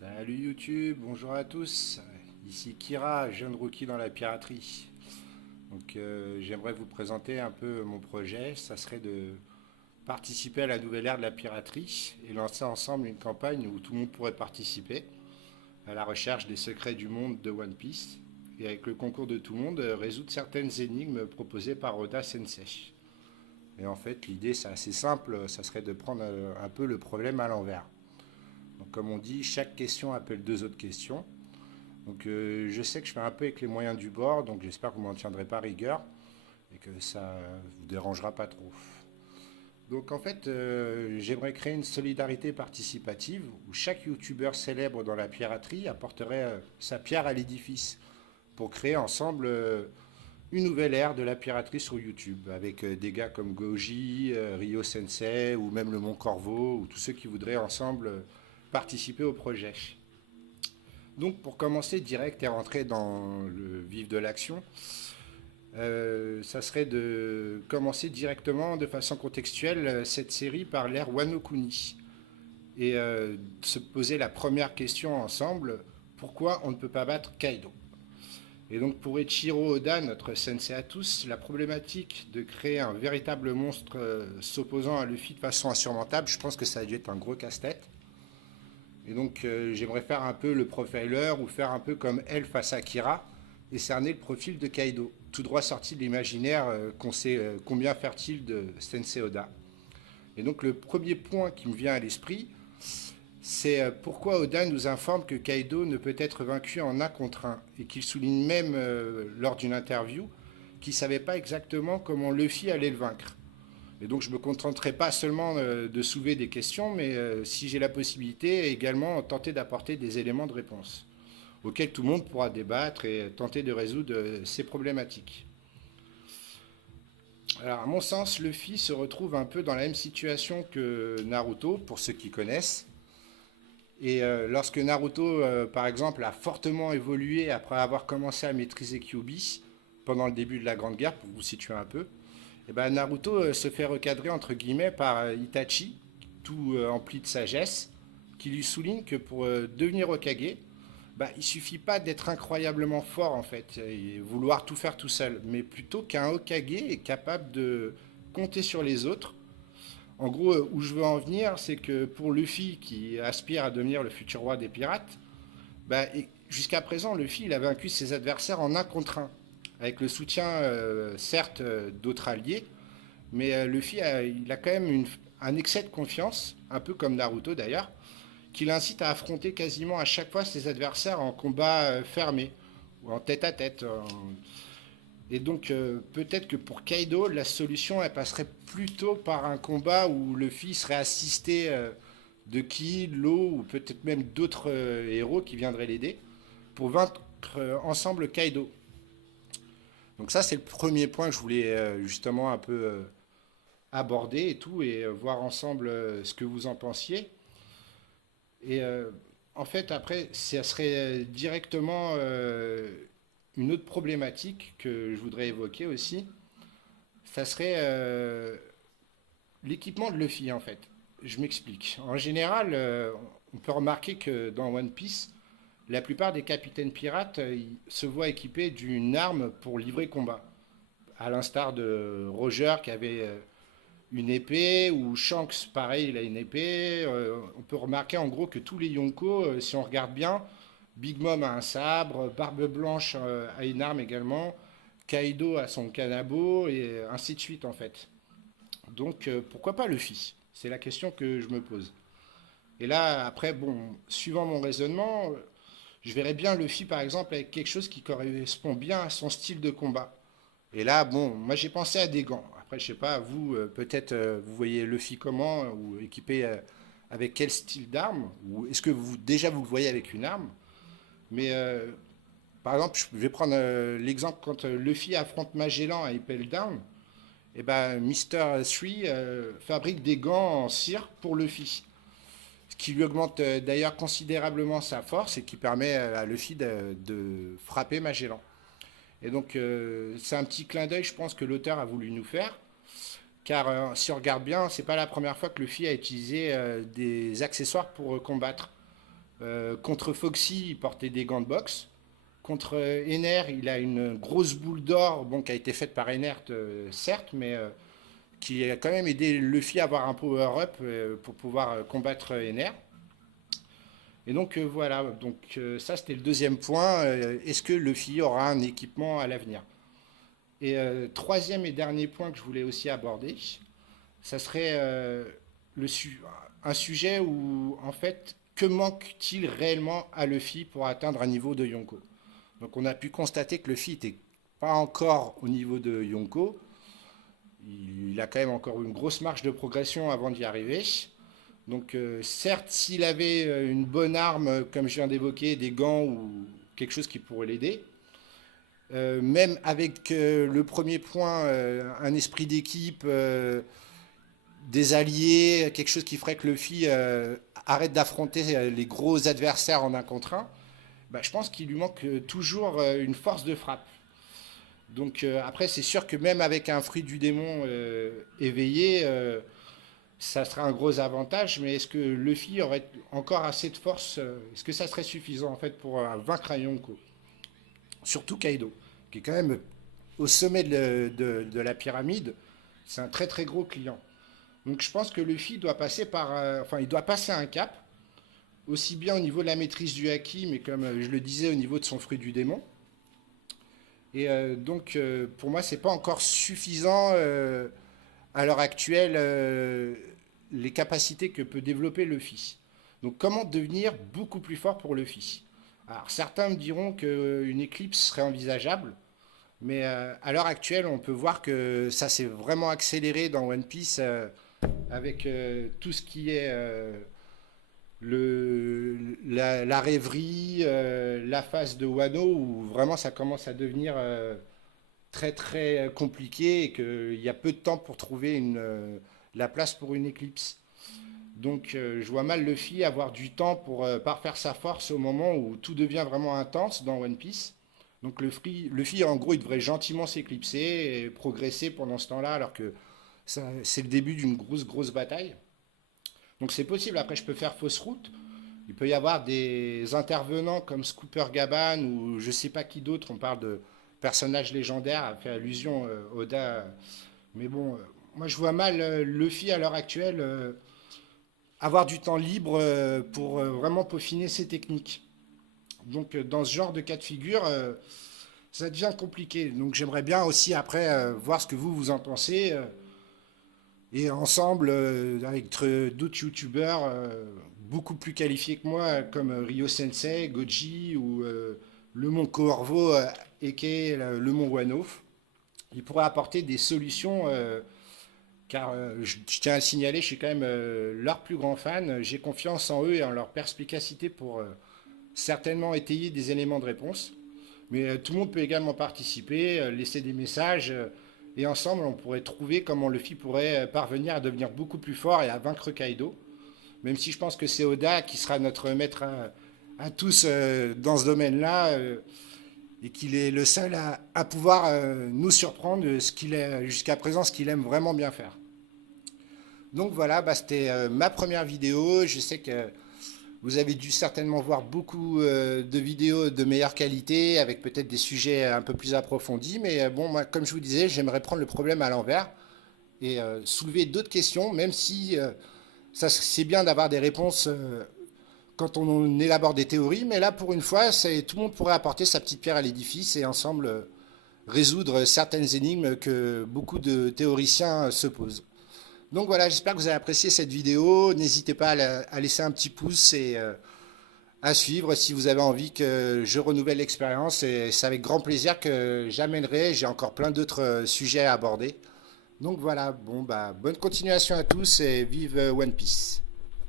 Salut YouTube, bonjour à tous. Ici Kira, jeune rookie dans la piraterie. J'aimerais vous présenter un peu mon projet. Ça serait de participer à la nouvelle ère de la piraterie et lancer ensemble une campagne où tout le monde pourrait participer à la recherche des secrets du monde de One Piece et avec le concours de tout le monde, résoudre certaines énigmes proposées par Oda Sensei. Et en fait, l'idée c'est assez simple, ça serait de prendre un peu le problème à l'envers. Donc comme on dit, chaque question appelle deux autres questions. Je sais que je fais un peu avec les moyens du bord, donc j'espère que vous m'en tiendrez pas rigueur et que ça vous dérangera pas trop. J'aimerais créer une solidarité participative où chaque youtubeur célèbre dans la piraterie apporterait sa pierre à l'édifice pour créer ensemble une nouvelle ère de la piraterie sur YouTube avec des gars comme Goji, Ryo Sensei ou même le Mont Corvo ou tous ceux qui voudraient ensemble participer au projet. Donc pour commencer direct et rentrer dans le vif de l'action, ça serait de commencer directement de façon contextuelle cette série par l'ère Wano Kuni et se poser la première question ensemble, pourquoi on ne peut pas battre Kaido. Et donc pour Eiichiro Oda, notre sensei à tous, la problématique de créer un véritable monstre s'opposant à Luffy de façon insurmontable, je pense que ça a dû être un gros casse-tête. J'aimerais faire un peu le profiler ou faire un peu comme elle face à Kira et cerner le profil de Kaido, tout droit sorti de l'imaginaire qu'on sait combien fertile de Sensei Oda. Et donc le premier point qui me vient à l'esprit, c'est pourquoi Oda nous informe que Kaido ne peut être vaincu en un contre un et qu'il souligne même lors d'une interview qu'il ne savait pas exactement comment Luffy allait le vaincre. Et donc je ne me contenterai pas seulement de soulever des questions, mais si j'ai la possibilité, également tenter d'apporter des éléments de réponse, auxquels tout le monde pourra débattre et tenter de résoudre ces problématiques. Alors à mon sens, Luffy se retrouve un peu dans la même situation que Naruto, pour ceux qui connaissent. Et lorsque Naruto, par exemple, a fortement évolué après avoir commencé à maîtriser Kyuubi pendant le début de la Grande Guerre, pour vous situer un peu, et ben Naruto se fait recadrer entre guillemets par Itachi, tout empli de sagesse, qui lui souligne que pour devenir Hokage, bah, il suffit pas d'être incroyablement fort en fait, et vouloir tout faire tout seul, mais plutôt qu'un Hokage est capable de compter sur les autres. En gros, où je veux en venir, c'est que pour Luffy qui aspire à devenir le futur roi des pirates, bah, jusqu'à présent, Luffy il a vaincu ses adversaires en un contre un, avec le soutien certes d'autres alliés, mais Luffy il a quand même un excès de confiance, un peu comme Naruto d'ailleurs, qui l'incite à affronter quasiment à chaque fois ses adversaires en combat fermé, ou en tête à tête. Et donc peut-être que pour Kaido, la solution elle passerait plutôt par un combat où Luffy serait assisté de Kid, Law ou peut-être même d'autres héros qui viendraient l'aider pour vaincre ensemble Kaido. Donc ça c'est le premier point que je voulais justement un peu aborder et tout et voir ensemble ce que vous en pensiez. Et en fait, après, ça serait directement une autre problématique que je voudrais évoquer aussi. Ça serait l'équipement de Luffy, en fait. Je m'explique. En général, on peut remarquer que dans One Piece, la plupart des capitaines pirates ils se voient équipés d'une arme pour livrer combat. À l'instar de Roger qui avait une épée, ou Shanks, pareil, il a une épée. On peut remarquer en gros que tous les Yonko, si on regarde bien, Big Mom a un sabre, Barbe Blanche a une arme également, Kaido a son kanabo, et ainsi de suite en fait. Donc pourquoi pas Luffy? C'est la question que je me pose. Et là, après, bon, suivant mon raisonnement, je verrais bien Luffy par exemple avec quelque chose qui correspond bien à son style de combat. Et là, bon, moi j'ai pensé à des gants. Après, je sais pas, vous, peut-être vous voyez Luffy comment, ou équipé avec quel style d'arme, ou est-ce que vous déjà vous le voyez avec une arme. Mais par exemple, je vais prendre l'exemple quand Luffy affronte Magellan à Impel Down, et ben Mister 3 fabrique des gants en cire pour Luffy, ce qui lui augmente d'ailleurs considérablement sa force et qui permet à Luffy de frapper Magellan. Et donc, c'est un petit clin d'œil, je pense, que l'auteur a voulu nous faire. Car si on regarde bien, c'est pas la première fois que Luffy a utilisé des accessoires pour combattre. Contre Foxy, il portait des gants de boxe. Contre Ener, il a une grosse boule d'or, bon, qui a été faite par Enert, certes, mais qui a quand même aidé Luffy à avoir un power-up pour pouvoir combattre Ener. Et donc voilà, donc ça c'était le deuxième point. Est-ce que Luffy aura un équipement à l'avenir? Et troisième et dernier point que je voulais aussi aborder, ça serait le un sujet où en fait, que manque-t-il réellement à Luffy pour atteindre un niveau de Yonko? Donc on a pu constater que Luffy n'était pas encore au niveau de Yonko. Il a quand même encore une grosse marge de progression avant d'y arriver. Donc certes, s'il avait une bonne arme, comme je viens d'évoquer, des gants ou quelque chose qui pourrait l'aider, même avec le premier point, un esprit d'équipe, des alliés, quelque chose qui ferait que Luffy arrête d'affronter les gros adversaires en un contre un, bah, je pense qu'il lui manque toujours une force de frappe. Donc après, c'est sûr que même avec un fruit du démon éveillé, ça serait un gros avantage, mais est-ce que Luffy aurait encore assez de force? Est-ce que ça serait suffisant en fait pour vaincre un Yonko? Surtout Kaido, qui est quand même au sommet de la pyramide, c'est un très très gros client. Donc je pense que Luffy doit passer par, enfin il doit passer un cap, aussi bien au niveau de la maîtrise du haki, mais comme je le disais au niveau de son fruit du démon. Et donc pour moi c'est pas encore suffisant à l'heure actuelle les capacités que peut développer Luffy. Donc comment devenir beaucoup plus fort pour Luffy? Alors certains me diront qu'une éclipse serait envisageable, mais à l'heure actuelle on peut voir que ça s'est vraiment accéléré dans One Piece avec tout ce qui est la rêverie, la phase de Wano, où vraiment ça commence à devenir très très compliqué et qu'il y a peu de temps pour trouver la place pour une éclipse. Donc je vois mal Luffy avoir du temps pour parfaire sa force au moment où tout devient vraiment intense dans One Piece. Donc Luffy en gros il devrait gentiment s'éclipser et progresser pendant ce temps-là alors que c'est le début d'une grosse bataille. Donc c'est possible, après je peux faire fausse route. Il peut y avoir des intervenants comme Scooper Gaban ou je sais pas qui d'autre, on parle de personnages légendaires, à faire allusion Oda. Mais bon, moi je vois mal Luffy à l'heure actuelle avoir du temps libre pour vraiment peaufiner ses techniques. Donc dans ce genre de cas de figure, ça devient compliqué. Donc j'aimerais bien aussi après voir ce que vous en pensez. Et ensemble, avec d'autres youtubeurs beaucoup plus qualifiés que moi, comme Ryo Sensei, Goji ou le Mont Corvo, et le Mont Wano, ils pourraient apporter des solutions, car je tiens à le signaler, je suis quand même leur plus grand fan. J'ai confiance en eux et en leur perspicacité pour certainement étayer des éléments de réponse. Mais tout le monde peut également participer, laisser des messages. Et ensemble, on pourrait trouver comment Luffy pourrait parvenir à devenir beaucoup plus fort et à vaincre Kaido. Même si je pense que c'est Oda qui sera notre maître à tous dans ce domaine-là et qu'il est le seul à pouvoir nous surprendre ce qu'il est jusqu'à présent, ce qu'il aime vraiment bien faire. Donc voilà, bah, c'était ma première vidéo. Je sais que vous avez dû certainement voir beaucoup de vidéos de meilleure qualité, avec peut-être des sujets un peu plus approfondis. Mais bon, moi, comme je vous disais, j'aimerais prendre le problème à l'envers et soulever d'autres questions, même si c'est bien d'avoir des réponses quand on élabore des théories. Mais là, pour une fois, tout le monde pourrait apporter sa petite pierre à l'édifice et ensemble résoudre certaines énigmes que beaucoup de théoriciens se posent. Donc voilà, j'espère que vous avez apprécié cette vidéo. N'hésitez pas à laisser un petit pouce et à suivre si vous avez envie que je renouvelle l'expérience. Et c'est avec grand plaisir que j'amènerai. J'ai encore plein d'autres sujets à aborder. Donc voilà, bon bah bonne continuation à tous et vive One Piece.